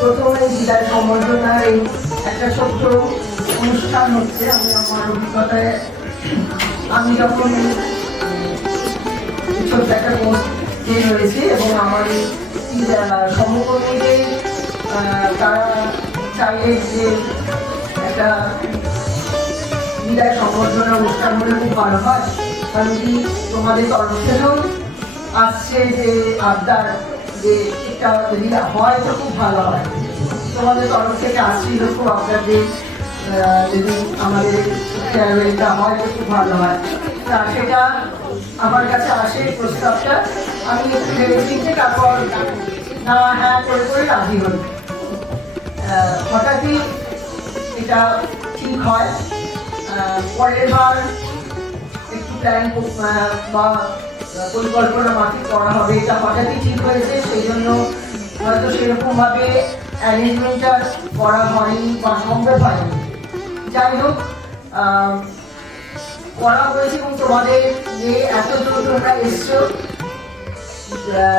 প্রথমে বিদায় সম্বর্ধনার এই একটা ছোট্ট অনুষ্ঠান হচ্ছে। আমি আমার অভিজ্ঞতায় আমি যখন ছোট্ট একটা পোস্ট হয়েছি এবং আমার সমকর্মীদের তারা চাইলে যে একটা বিদায় সম্বর্ধনা অনুষ্ঠান হলে খুব ভালো হয়, কারণ কি তোমাদের তরফ থেকেও আসছে যে আবদার যে এটা যদি হয় তো খুব ভালো হয়। তোমাদের তরফ থেকে আসছিল খুব আবদার যে যদি আমাদের ফেয়ারওয়েলটা হয় তো খুব ভালো হয়। তা সেটা আমার কাছে আসে প্রস্তাবটা, আমি একটু ভেবে চিনতে তারপর না হ্যাঁ করে করে রাজি হই। হঠাৎই এটা ঠিক হয়। পরের বার একটু প্ল্যান বা পরিকল্পনা মাফিক করা হবে, এটা হঠাৎই ঠিক হয়েছে। সেই জন্য হয়তো সেরকমভাবে অ্যারেঞ্জমেন্টটা করা হয়নি বা সম্ভব হয়নি। যাই হোক, করা হয়েছে এবং তোমাদের যে এত জোর তোমরা এসছো,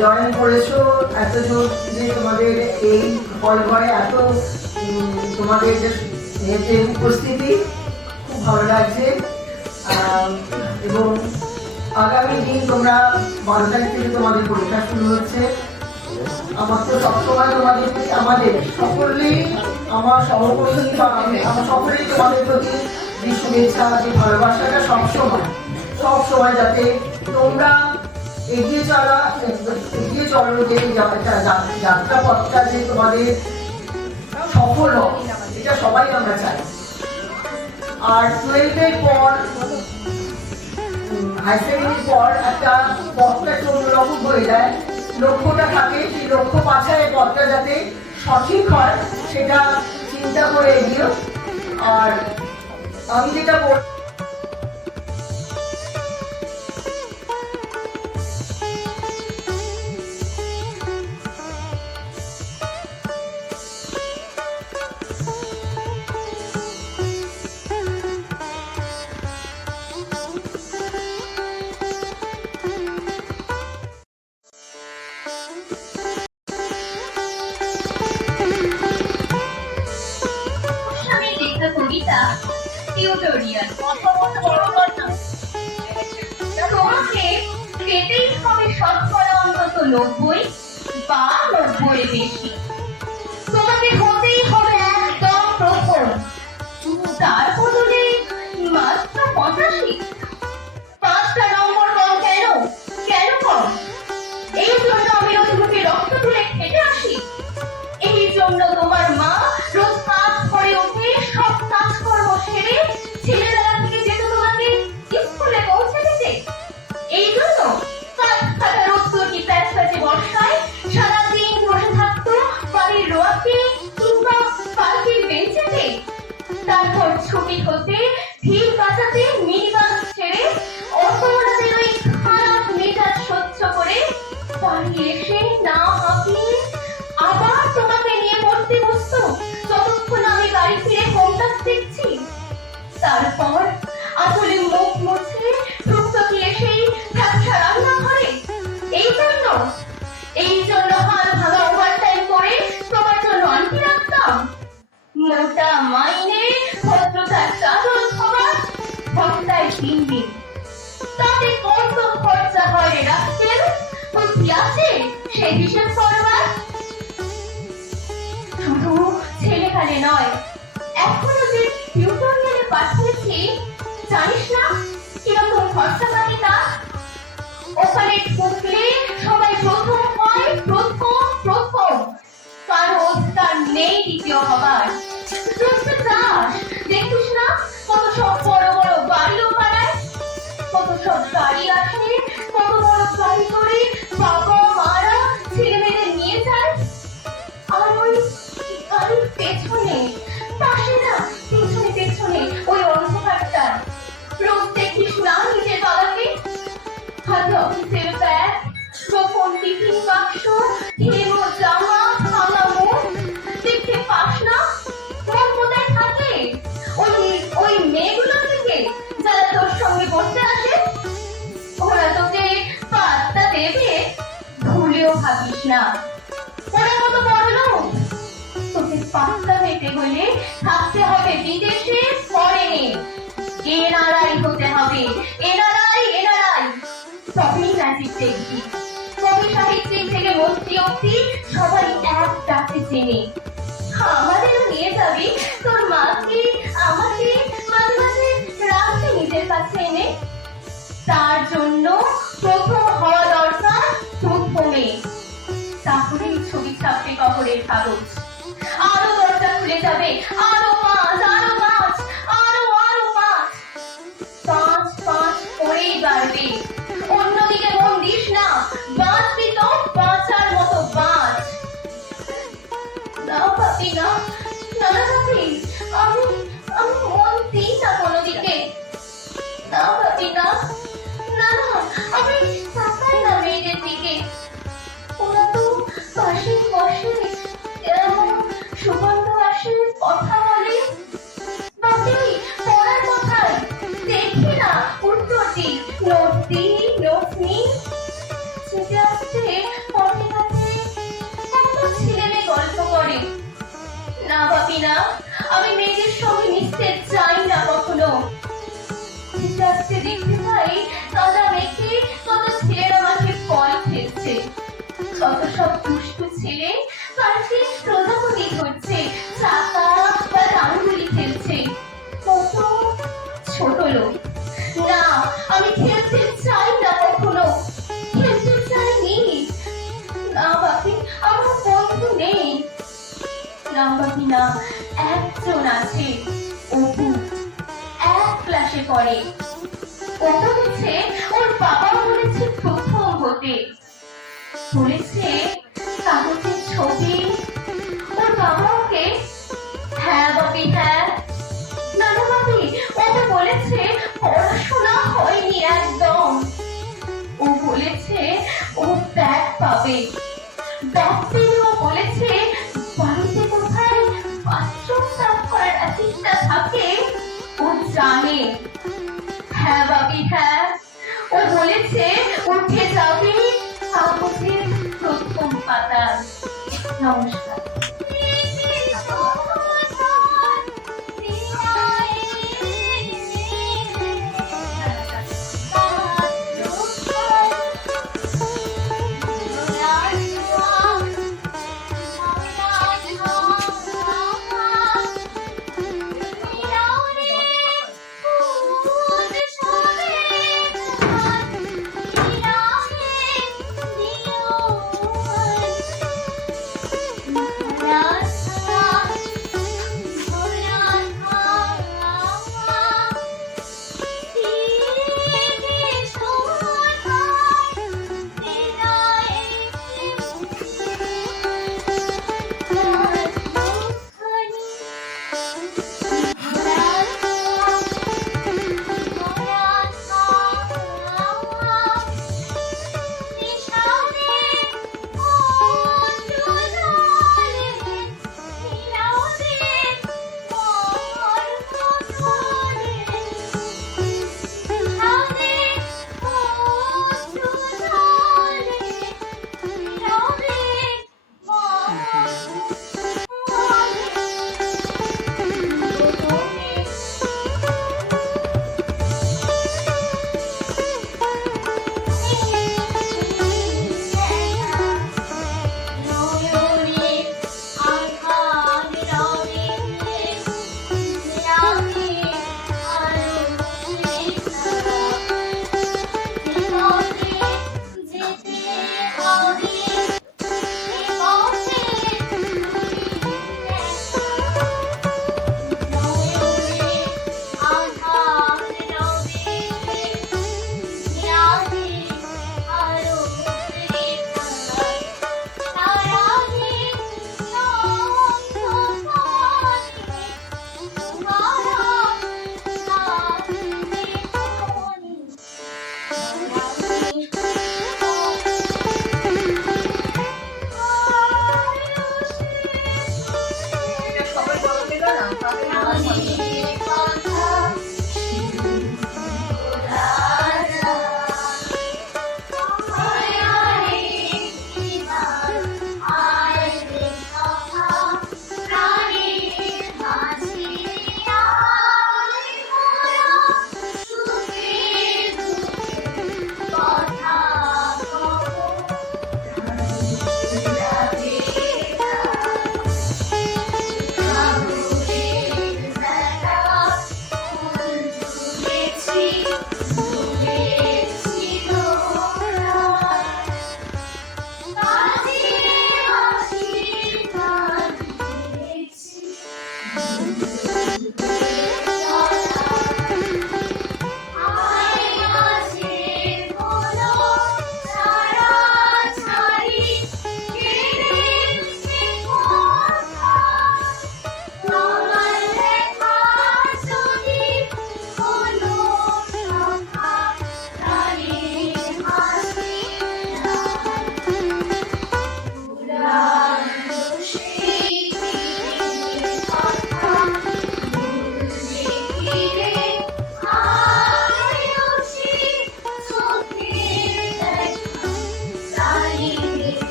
জয়েন করেছো, এত জোর যে তোমাদের এই হল ঘরে এত তোমাদের যে উপস্থিতি খুব ভালো লাগছে। এবং আগামী দিন তোমরা 12 তারিখ থেকে তোমাদের পরীক্ষা শুরু হচ্ছে। আমার তো সবসময় তোমাদের আমাদের সকলেই আমার সহকর্মী বা আমার সকলেই তোমাদের প্রতি যে শুভেচ্ছা যে ভালোবাসাটা সবসময় যাতে তোমরা এগিয়ে চলো যে যাত্রা পথটা যে তোমাদের সফল হোক, এটা সবাই আমরা চাই। আর 12-এর পর হাই সেকেন্ডারির পর একটা পথটা একটু অন্যরকম হয়ে যায়, লক্ষ্যটা থাকে, সেই লক্ষ্য পাশায় পথটা যাতে সঠিক হয় সেটা চিন্তা করে এগিয়েও। আর আমি যেটা টিউটোরিয়াল তোমাকে পেতেই হবে শতকরা অন্তত 90 বা 90-এর বেশি। তোমাকে হতেই হবে একদম প্রথম, তার বদলে মাত্র 85। 5টা নম্বর কম কেন? কেন কম? এই জন্য আমি রোজমুখে রক্ত তুলে খেটে আসি। এই জন্য তোমার মা রোজ কাজ করে উঠে সব কাজকর্ম সেরে ছেলেবেলা থেকে যেত তোমাকে স্কুলে পৌঁছে দিতে। এই জন্য কাঠখাটা রোদ্দুরি প্যাঁচপ্যাঁচে বর্ষায় সারাদিন বসে থাকতো বাড়ির রোয়াকে কিংবা পার্কের বেঞ্চেতে। তারপর ছুটি হতে ভিড় কাটাতে মিনিবাস ছেড়ে অটোওয়ালাদের ওই খারাপ মেজাজ সহ্য করে বাড়ি এসে না হাঁপিয়ে আবার তোমাকে নিয়ে পড়তে বসতো যতক্ষণ আমি বাড়ি ফিরে কম্পাস দেখছি। তারপর আসলে মুখ মুছে টুকটুকি এসেই ঝাপসা রান্না ঘরে। এই জন্য হাল ভাঙা ওভারটাইম করে তোমার জন্য আনতে রাখতাম। মোটা মাইনে ভদ্রতার চাদর খাবার ঘন্টায় 3 দিন, তাতে কত খরচা হয় রাখতেন বুদ্ধি আছে সে হিসেব করবার? শুধু ছেলেখানে নয়, এখনো যে টিউটোরিয়ালে পাঠিয়েছি জানিস না কিরকম খরচা পাতি তা? ওখানে ঢুকলে সবাই প্রথম হয়, প্রথম, কারণ তার নেই দ্বিতীয় হবার। দেখিস না কত সব বড় বড় বাড়িও বানায়, কত সব গাড়ি আসে, কত বড় গাড়ি করে বাবা মারা ছেলে মেয়েদের নিয়ে যায়। আর ওই গাড়ির পেছনে পাশে না পেছনে ওই অন্ধকারটা রোজ দেখিস না নিজের বাবাকে হাতে অফিসের ব্যাগ, গোপন টিফিন বাক্স, হেমো জামা, ভাঙা মুখ, দেখতে পাস না কোন কোথায় থাকে? ওই মেয়েগুলো থেকে যারা তোর সঙ্গে বসতে আসে, ওরা তোকে পাত্তা দেবে ভুলেও ভাবিস না। ওরা কত বড় লোক, পাত্তা পেতে হলে থাকতে হবে বিদেশে ফরেনে, এনআরআই হতে হবে, এনআরআই এনআরআই, তবেই ম্যাজিক দেখবি। কবি সাহিত্যিক থেকে মন্ত্রী অব্দি সবাই এক ডাকে চেনে। আমাদেরও নিয়ে যাবি তোর মাকে আমাকে মাঝে মাঝে রাখতে নিজের কাছে এনে। তার জন্য প্রথম হওয়া দরকার প্রথমে, তাহলেই ছবি ছাপবে কবরের কাগজ। আরো দরজা খুলে যাবে, আরো পাঁচ, আরো পাঁচ, আরো আরো পাঁচ, পাঁচ পাঁচ করেই বাড়বে। অন্যদিকে মন দিস না, বাঁচবি তো বাঁচার মতো বাঁচ। না পাপি না, না না পাপি, আমি আমি মন দিই না কোনো দিকে। না পাপি না, না না, আমি তাকাই না মেয়েদের দিকে। ওরা তো পাশে বসে এমন সুগন্ধ আসে কথা বলে। বাপি পড়ার কথায় দেখি না উত্তর দি, নোট দি, নোট নি। যেতে আসতে পথে ঘাটে কত ছেলে মেয়ে গল্প করে। না বাপি না, আমি মেয়েদের সঙ্গে মিশতে চাই না কখনো। যেতে আসতে দেখতে পাই কাদা মেখে কত ছেলেরা মাঠে বল খেলছে, কত সব দুষ্টু ছেলে পাশে প্রজাপতি করছে, চাকা বা ডাঙ্গুলি খেলছে। কত ছোট লোক। না, আমি খেলতে চাই না কখনো, খেলতে চাইনি। না বাপি, আমার বন্ধু নেই। না বাপি না, একজন আছে, অপু, এক ক্লাসে পড়ে। ওটা হচ্ছে ওর বাবা বলেছে প্রথম হতে, বলেছে কাগজের ছবি। ওর বাবা ওকে, হ্যাঁ বাপি হ্যাঁ, না না বাপি, ওকে বলেছে পড়াশোনা হয়নি একদম। ও বলেছে ও ব্যাগ পাবে, ব্যাগ পেলে ও বলেছে বাড়িতে কোথায় বাথরুম সাফ করার অ্যাসিস্ট্যান্ট থাকে ও জানে। হ্যাঁ বাপি হ্যাঁ, ও বলেছে উঠে যাবে কাগজের প্রথম পাতা। নমস্কার।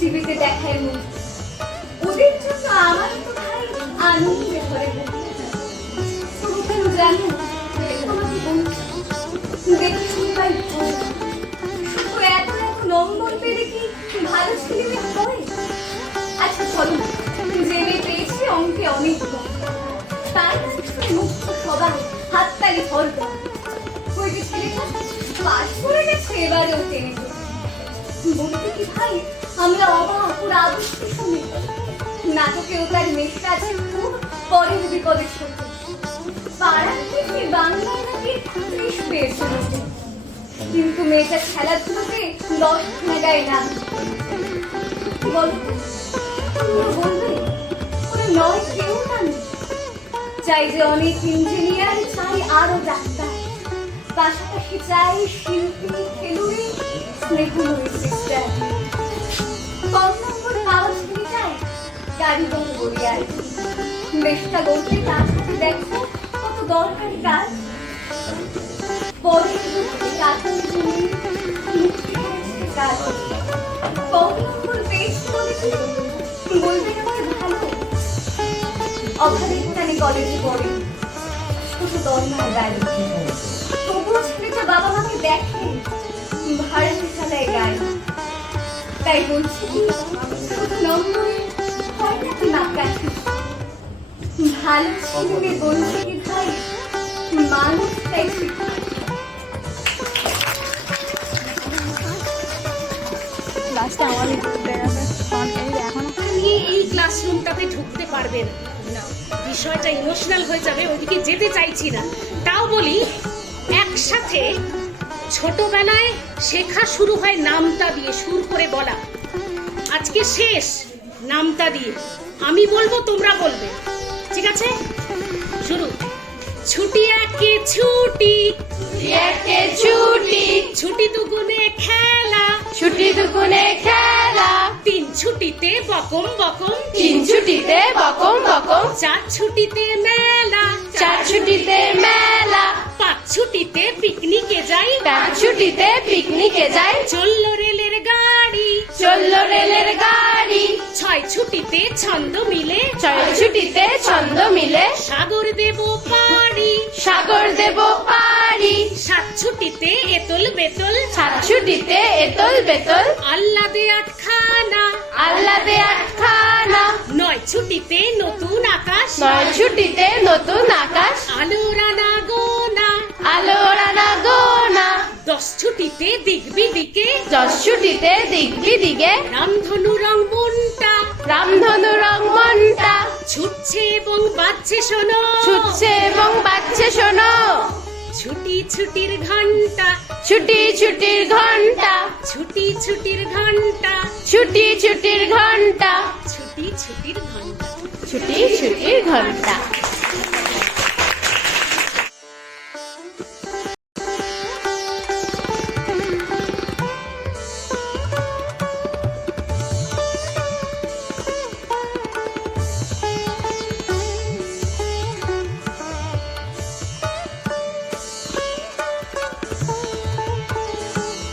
টিভিতে দেখায় মুখ ওদের জন্য আমার তো ভাই আনন্দে ভরে তুমি কেন জানো তোমাকে বলছি দেখে শুনে ভাই শুধু এত এত নম্বর পেলে কি ভালো ছেলে হয়? আচ্ছা চলো যে মেয়ে পেয়েছি অঙ্কে অনেক কম তার কাছে মুক্ত সবাই হাততালি ধরব ওই যে ছেলেটা পাশ করে গেছে এবারেও টেনে বলতে কি ভাই আমরা অবাক ওর আবৃত্তি শুনি নাটকেও তার মেশে আছে খুব পরের বিপদের সাথে পাড়ার থেকে বাংলায় নাকি 30 পেয়েছে কিন্তু মেয়েটা খেলাধুলোতে 10 মেগায় না বলো তুমিও বলবে ওরা নয় কেউ জানে চাই যে অনেক ইঞ্জিনিয়ার চাই আরো ডাক্তার পাশাপাশি চাই শিল্পী খেলুড়ি স্নেহময়ী সিস্টার কম নম্বর পাওয়া ছেলেটায় কারিগর বলি আর বেশটা গড়তে তার সাথে দেখো কত দরকারি কাজ পরে কাজের জন্য কাজ কম নম্বর পেয়েছি বলেছি বলবে আমাকে ভালো অভাবের টানে কলেজে পড়ে শুধু দরকার গাড়ি তবুও ছেলেটা বাবা মাকে দেখে ভারতী খেলায় গায়ে তাই বলছি কি শুধু নম্বরে হয় নাকি মাপকাঠি ভালো ছেলে বলছি কি ভাই মানুষটাই শিখে আপনি এই ক্লাসরুমটাতে ঢুকতে পারবেন না, বিষয়টা ইমোশনাল হয়ে যাবে, ওইদিকে যেতে চাইছি না। তাও বলি, একসাথে ছোটবেলায় শেখা শুরু হয় নামতা দিয়ে, সুর করে বলা। আজকে শেষ নামতা দিয়ে, আমি বলবো তোমরা বলবে, ঠিক আছে? শুরু। ছুটি একে ছুটি, একে ছুটি ছুটি দুগুণে খেলা, ছুটি দুগুণে খেলা 3 ছুটিতে বকম বকম, 3 ছুটিতে বকম বকম 4 ছুটিতে মেলা, 4 ছুটিতে মেলা 5 ছুটিতে পিকনিকে যাই, 5 ছুটিতে পিকনিকে যাই চললো রেলের গাড়ি, চললো রেলের গাড়ি 6 ছুটিতে ছন্দ মিলে, 6 ছুটিতে ছন্দ মিলে সাগর দেব পাড়ি, সাগর দেব পারি 7 ছুটিতে এতল বেতল, 7 ছুটিতে এতল বেতল আহ্লাদে আটখানা, আহ্লাদে আটখানা 9 ছুটিতে নতুন আকাশ, 9 ছুটিতে নতুন আকাশ আলোর আনা গোনা, আলোর আনা গোনা 10 ছুটিতে দিগবিদিকে, 10 ছুটিতে দিগবিদিকে রামধনু রং মনটা, রামধনু রং মনটা ছুটছে এবং বাজছে শোনো, ছুটছে এবং বাজছে শোনো ছুটি ছুটির ঘন্টা, ছুটি ছুটির ঘন্টা ছুটি ছুটির ঘন্টা, ছুটি ছুটির ঘন্টা ছুটি ছুটির ঘন্টা। ছুটি ছুটির ঘন্টা